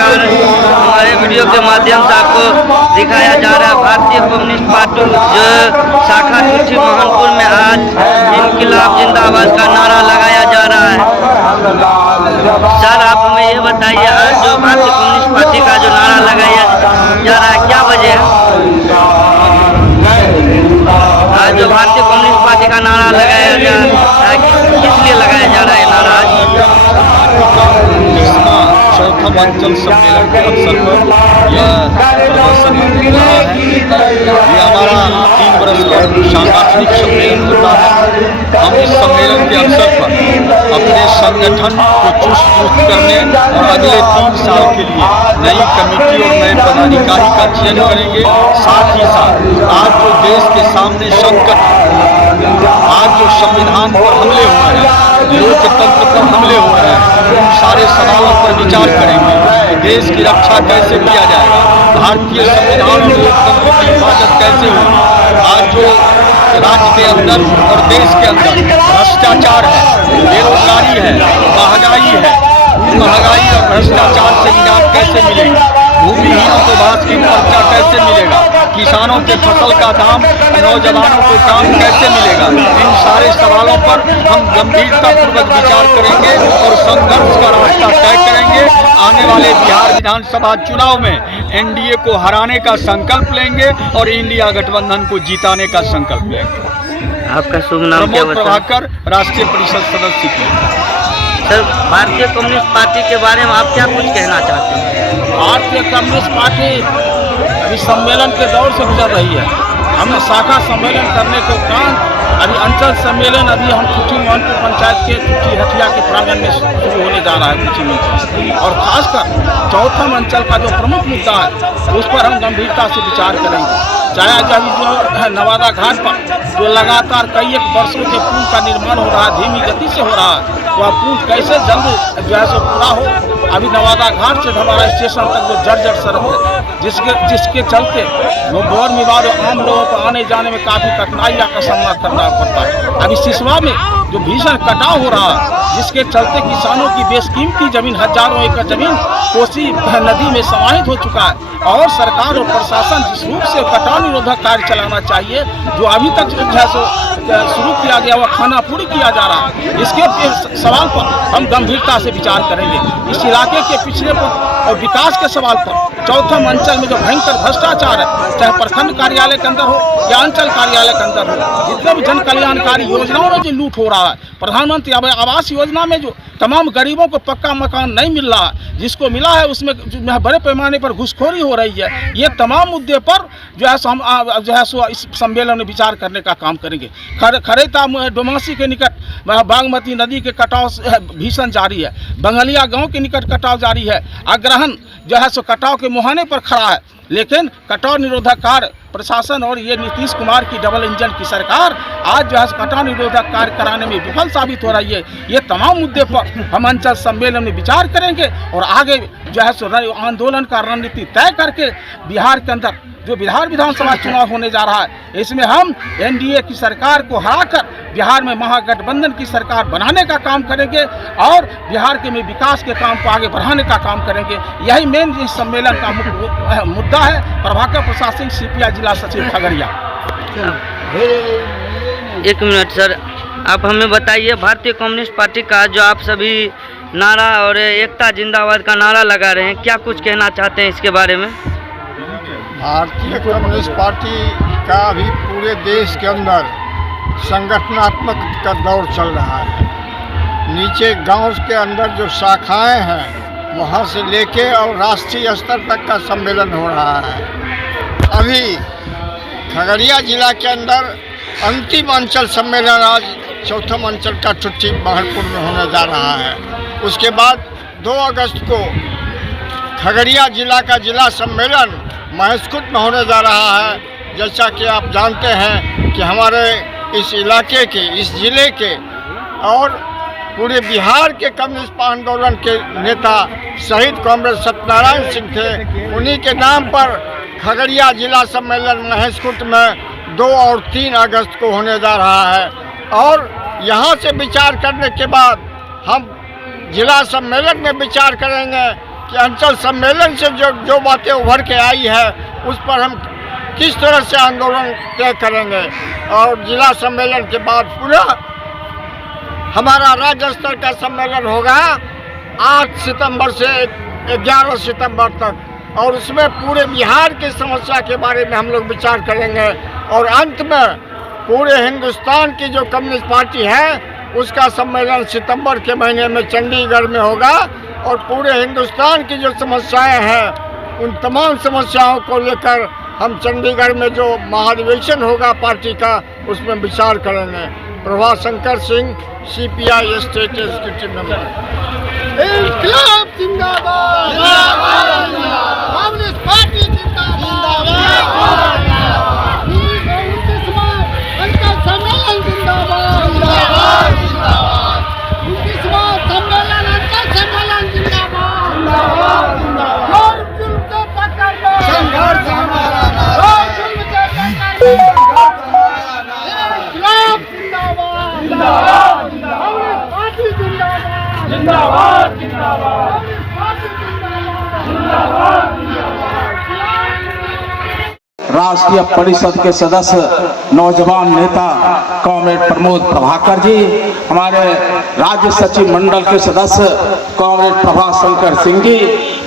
नमस्कार। हमारे वीडियो के माध्यम से आपको दिखाया जा रहा है भारतीय कम्युनिस्ट पार्टी जो शाखा ठुठी महानपुर में आज इनकलाब जिंदाबाद का नारा लगाया जा रहा है। सर आप हमें ये बताइए, आज जो भारतीय कम्युनिस्ट पार्टी का जो नारा लगाया जा रहा है क्या वजह है? आज जो भारतीय कम्युनिस्ट पार्टी का नारा लगाया जा रहा है किस लिए लगाया जा रहा है नारा? चौथा अंचल सम्मेलन के अवसर पर यह प्रदर्शन हो रहा है। ये हमारा 3 वर्ष का सांगठनिक सम्मेलन होता है। हम इस सम्मेलन के अवसर पर अपने संगठन को चुस्त दुरुस्त करने और अगले 3 साल के लिए नई कमेटी और नए पदाधिकारी का चयन करेंगे। साथ ही साथ आज जो देश के सामने संकट, आज जो संविधान पर हमले हो रहे हैं, लोकतंत्र पर हमले हो रहे हैं, सारे सवालों पर विचार करेंगे। देश की रक्षा कैसे किया जाएगा, भारतीय संविधान और लोकतंत्र की हिफाजत कैसे होगी। आज जो राज्य के अंदर और देश के अंदर भ्रष्टाचार है, बेरोजगारी है, महंगाई और भ्रष्टाचार से निजात कैसे मिलेगी, भूमिहीनों को बात की पर्चा कैसे मिलेगा, किसानों के फसल का दाम, नौजवानों को काम कैसे मिलेगा, इन सारे सवालों पर हम गंभीरतापूर्वक विचार करेंगे और संघर्ष का रास्ता तय करेंगे। आने वाले बिहार विधानसभा चुनाव में एनडीए को हराने का संकल्प लेंगे और इंडिया गठबंधन को जीताने का संकल्प लेंगे। आपका शुभ नाम क्या? प्रमोद प्रभाकर, राष्ट्रीय परिषद सदस्य। सर, भारतीय कम्युनिस्ट पार्टी के बारे में आप क्या कुछ कहना चाहते हैं? भारतीय कम्युनिस्ट पार्टी अभी सम्मेलन के दौर से गुजर रही है। हमने शाखा सम्मेलन करने के उपरांत अभी अंचल सम्मेलन अभी हम ठुठी मोहनपुर पंचायत के ठुठी हटिया के प्रांगण में शुरू होने जा रहा है कुछ में। और खासकर चौथम अंचल का जो प्रमुख मुद्दा है उस पर हम गंभीरता से विचार करेंगे। चाहे अभी जो नवादा घाट पर जो लगातार कई एक वर्षों के पुल का निर्माण हो रहा है, धीमी गति से हो रहा है, वह पुल कैसे जल्द जो है सो पूरा हो। अभी नवादा घाट से हमारा स्टेशन तक जो जर्जर सड़क है, जिसके चलते वो गौर विवाद आम लोगों को आने जाने में काफ़ी कठिनाइयों का सामना करना पड़ता है। अभी सिसवा में जो भीषण कटाव हो रहा है, जिसके चलते किसानों की बेशकीमती जमीन, हजारों एकड़ जमीन कोसी नदी में समाहित हो चुका है। और सरकार और प्रशासन जिस रूप से कटाव निरोधक कार्य चलाना चाहिए, जो अभी तक जो है सो शुरू किया गया वह खानापूरी किया जा रहा है, इसके सवाल पर हम गंभीरता से विचार करेंगे। इस इलाके के पिछड़े और विकास के सवाल पर चौथम अंचल में जो भयंकर भ्रष्टाचार है, चाहे प्रखंड कार्यालय के अंदर हो या अंचल कार्यालय के अंदर हो, जितने भी जन कल्याणकारी योजनाओं में जो लूट हो रहा है, प्रधानमंत्री आवास योजना में जो तमाम गरीबों को पक्का मकान नहीं मिल रहा, जिसको मिला है उसमें बड़े पैमाने पर घुसखोरी हो रही है, ये तमाम मुद्दे पर जो है हम जो है सो इस सम्मेलन में विचार करने का काम करेंगे। खरेता डोमासी के निकट बागमती नदी के कटाव भीषण जारी है, बंगलिया गांव के निकट कटाव जारी है, अग्रहण जो है सो कटाव के मुहाने पर खड़ा है। लेकिन कटाव निरोधक कार्य प्रशासन और ये नीतीश कुमार की डबल इंजन की सरकार आज जो है कटाव निरोधक कार्य कराने में विफल साबित हो रही है। ये तमाम मुद्दे पर हम अंचल सम्मेलन में विचार करेंगे और आगे जो है सो आंदोलन का रणनीति तय करके बिहार के अंदर जो बिहार विधानसभा चुनाव होने जा रहा है, इसमें हम एनडीए की सरकार को हराकर बिहार में महागठबंधन की सरकार बनाने का काम करेंगे और बिहार के में विकास के काम को आगे बढ़ाने का काम करेंगे। यही मेन इस सम्मेलन का मुद्दा है। प्रभाकर प्रसाद सिंह, सीपीआई जिला सचिव खगड़िया। 1 मिनट सर, आप हमें बताइए भारतीय कम्युनिस्ट पार्टी का जो आप सभी नारा और एकता जिंदाबाद का नारा लगा रहे हैं, क्या कुछ कहना चाहते हैं इसके बारे में? भारतीय कम्युनिस्ट पार्टी का अभी पूरे देश के अंदर संगठनात्मक का दौर चल रहा है। नीचे गांव के अंदर जो शाखाएं हैं वहां से लेके और राष्ट्रीय स्तर तक का सम्मेलन हो रहा है। अभी खगड़िया जिला के अंदर अंतिम अंचल सम्मेलन आज चौथम अंचल का ठुठी महानपुर में होने जा रहा है। उसके बाद 2 अगस्त को खगड़िया जिला का जिला सम्मेलन महेशखुंट में होने जा रहा है। जैसा कि आप जानते हैं कि हमारे इस इलाके के, इस जिले के और पूरे बिहार के कम्युनिस्ट आंदोलन के नेता शहीद कॉमरेड सत्यनारायण सिंह थे। उन्हीं के नाम पर खगड़िया जिला सम्मेलन महेशखुंट में 2 और 3 अगस्त को होने जा रहा है। और यहाँ से विचार करने के बाद हम जिला सम्मेलन में विचार करेंगे कि अंचल सम्मेलन से जो बातें उभर के आई है उस पर हम किस तरह से आंदोलन तय करेंगे। और जिला सम्मेलन के बाद पूरा हमारा राज्य स्तर का सम्मेलन होगा 8 सितंबर से 11 सितंबर तक, और उसमें पूरे बिहार की समस्या के बारे में हम लोग विचार करेंगे। और अंत में पूरे हिंदुस्तान की जो कम्युनिस्ट पार्टी है उसका सम्मेलन सितंबर के महीने में चंडीगढ़ में होगा, और पूरे हिंदुस्तान की जो समस्याएं हैं उन तमाम समस्याओं को लेकर हम चंडीगढ़ में जो महाधिवेशन होगा पार्टी का उसमें विचार करेंगे। Prabha Shankar Singh, CPI state executive member. इंकलाब जिंदाबाद, कम्युनिस्ट पार्टी जिंदाबाद, अंचल सम्मेलन जिंदाबाद, 29वां सम्मेलन अंचल सम्मेलन जिंदाबाद, जोर जुल्म से टक्कर संघर्ष हमारा, जोर जुल्म से टक्कर इंकलाब जिंदाबाद, कम्युनिस्ट पार्टी जिंदाबाद, जिंदाबाद जिंदाबाद, राष्ट्रीय परिषद के सदस्य नौजवान नेता कॉमरेड प्रमोद प्रभाकर जी, हमारे राज्य सचिव मंडल के सदस्य कॉमरेड प्रभा शंकर सिंह जी,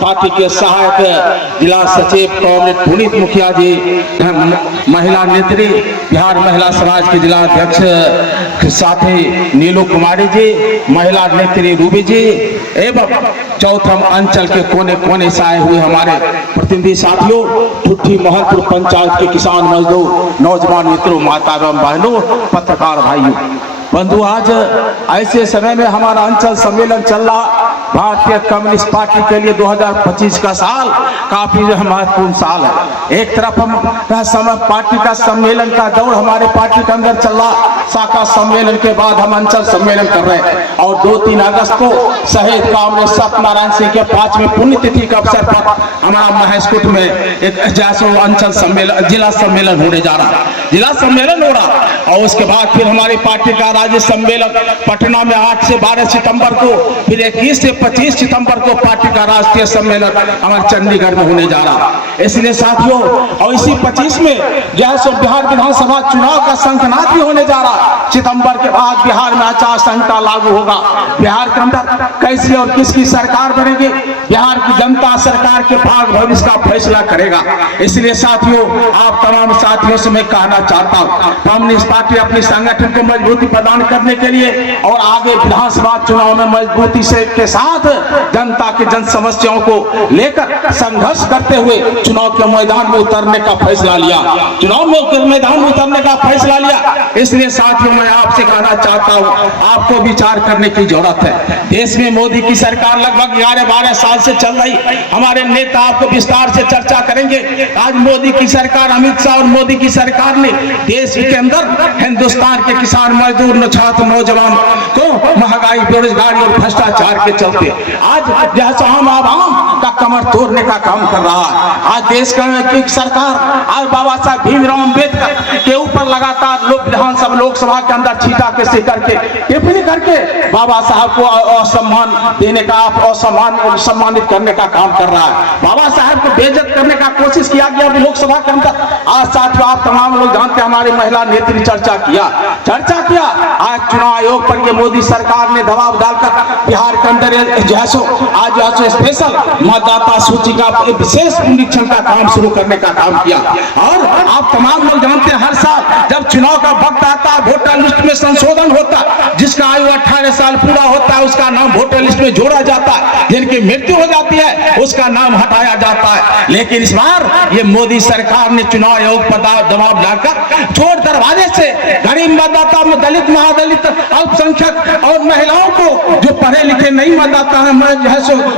पार्टी के सहायक जिला सचिव कॉमरेड पुनीत मुखिया जी, महिला नेत्री बिहार महिला समाज के जिला अध्यक्ष साथी नीलू कुमारी जी, महिला नेत्री रूबी जी, एवं चौथम अंचल के कोने कोने से आए हुए हमारे प्रतिनिधि साथियों, ठुट्ठी मोहनपुर पंचायत के किसान मजदूर, नौजवान मित्रों, माता एवं बहनों, पत्रकार भाइयों, बंधु, आज ऐसे समय में हमारा अंचल सम्मेलन चल रहा। भारतीय कम्युनिस्ट पार्टी के लिए 2025 का साल काफी महत्वपूर्ण साल है। एक तरफ हम पार्टी का सम्मेलन का दौर हमारे पार्टी के अंदर चल रहा, शाखा सम्मेलन के बाद हम अंचल सम्मेलन कर रहे हैं, और 2-3 अगस्त को शहीद कॉमरेड सत्यनारायण सिंह के 5वें पुण्यतिथि के अवसर पर हमारा महेशकुट में एक जैसो अंचल सम्मेलन जिला सम्मेलन होने जा रहा, जिला सम्मेलन हो रहा। और उसके बाद फिर हमारी पार्टी का राज्य सम्मेलन पटना में 8 से 12 सितंबर को, फिर 21 से 25 सितंबर को पार्टी का राष्ट्रीय सम्मेलन हमारे चंडीगढ़ में होने जा रहा। इसलिए साथियों, और इसी 25 में जैसे बिहार विधानसभा चुनाव का शंखनाद भी होने जा रहा। सितंबर के बाद बिहार में आचार संहिता लागू होगा। बिहार के अंदर कैसी और किसकी सरकार बनेगी, बिहार की जनता सरकार के भाग भविष्य का फैसला करेगा। इसलिए साथियों, आप तमाम साथियों से मैं कहना चाहता हूँ, कम्युनिस्ट पार्टी अपनी संगठन को मजबूती प्रदान करने के लिए और आगे विधानसभा चुनाव में मजबूती से के साथ जनता की जन समस्याओं को लेकर संघर्ष करते हुए चुनाव के मैदान में उतरने का फैसला लिया, चुनाव में मैदान में उतरने का फैसला लिया। इसलिए साथियों, मैं आपसे कहना चाहता हूँ, आपको विचार करने की जरूरत है। देश में मोदी की सरकार लगभग 11-12 साल से चल रही, हमारे नेता आपको विस्तार से चर्चा करेंगे। आज मोदी की सरकार, अमित शाह और मोदी की सरकार ने देश के अंदर हिंदुस्तान के किसान मजदूर, छात्र, नौजवान को महंगाई, बेरोजगारी और भ्रष्टाचार के चलते आज जैसा आम का कमर तोड़ने का काम कर रहा है। आज देश की सरकार आज बाबा साहब भीमराव अम्बेडकर के ऊपर लगातार विधानसभा लोकसभा के अंदर छीटा के से करके टिप्पणी करके बाबा साहब को असम्मान देने का, सम्मानित करने का काम कर रहा है। बाबा साहब को बेइज्जत करने का कोशिश किया गया लोकसभा के अंदर। आज साथियों, आप तमाम लोग जानते हैं, हमारी महिला नेत्री चर्चा किया। आज चुनाव आयोग पर ये मोदी सरकार ने दबाव डालकर बिहार के अंदर जैसो आज स्पेशल मतदाता सूची का विशेष निरीक्षण का काम शुरू करने का काम किया। और आप तमाम लोग जानते हैं, हर साल जब चुनाव का वक्त आता है, वोटर लिस्ट में संशोधन होता है, जिसका आयु 18 साल पूरा होता है उसका नाम वोटर लिस्ट में जोड़ा जाता है, जिनकी मृत्यु हो जाती है उसका नाम हटाया जाता है। लेकिन इस बार ये मोदी सरकार ने चुनाव आयोग पर दबाव डालकर चोर दरवाजे से गरीब मतदाता में दलित, महादलित, अल्पसंख्यक और महिलाओं को जो पढ़े लिखे नहीं मतदाता है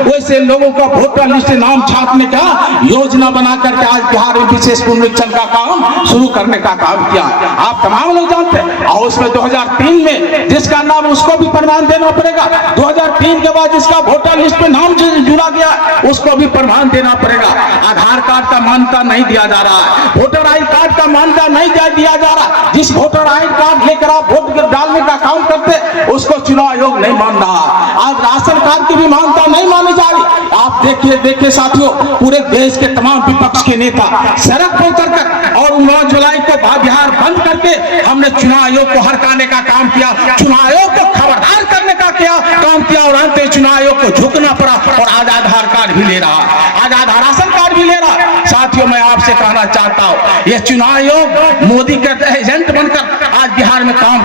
वैसे लोगों का वोटर लिस्ट नाम छापने का योजना बना करके आज बिहार में विशेष पुनरीक्षण का काम शुरू करने का काम किया। आप तमाम लोग जानते हैं। और उसमें 2003 में जिसका नाम, उसको भी प्रमाण देना पड़ेगा। 2003 के बाद जिसका वोटर लिस्ट में नाम जुड़ा गया उसको भी प्रमाण देना पड़ेगा। आधार कार्ड का मान्यता नहीं दिया जा रहा है, वोटर आई कार्ड का मान्यता नहीं दिया जा रहा। जिस वोटर आई कार्ड लेकर आप वोट डालने का काम करते उसको चुनाव आयोग नहीं मान रहा। आज राशन कार्ड की भी मान्यता नहीं मानी जा रही। आप देखिए साथियों, पूरे देश के तमाम विपक्ष के नेता सड़क पर उतरकर और 9 जुलाई को बिहार बंद करके हमने चुनाव आयोग को हड़काने का काम किया, चुनाव आयोग को खबरदार करने का काम किया और अंत में चुनाव आयोग को झुकना पड़ा और आज आधार कार्ड भी ले रहा, आज राशन कार्ड भी ले रहा। साथियों, मैं आपसे कहना चाहता हूं, यह चुनाव आयोग मोदी के एजेंट बनकर आज बिहार में काम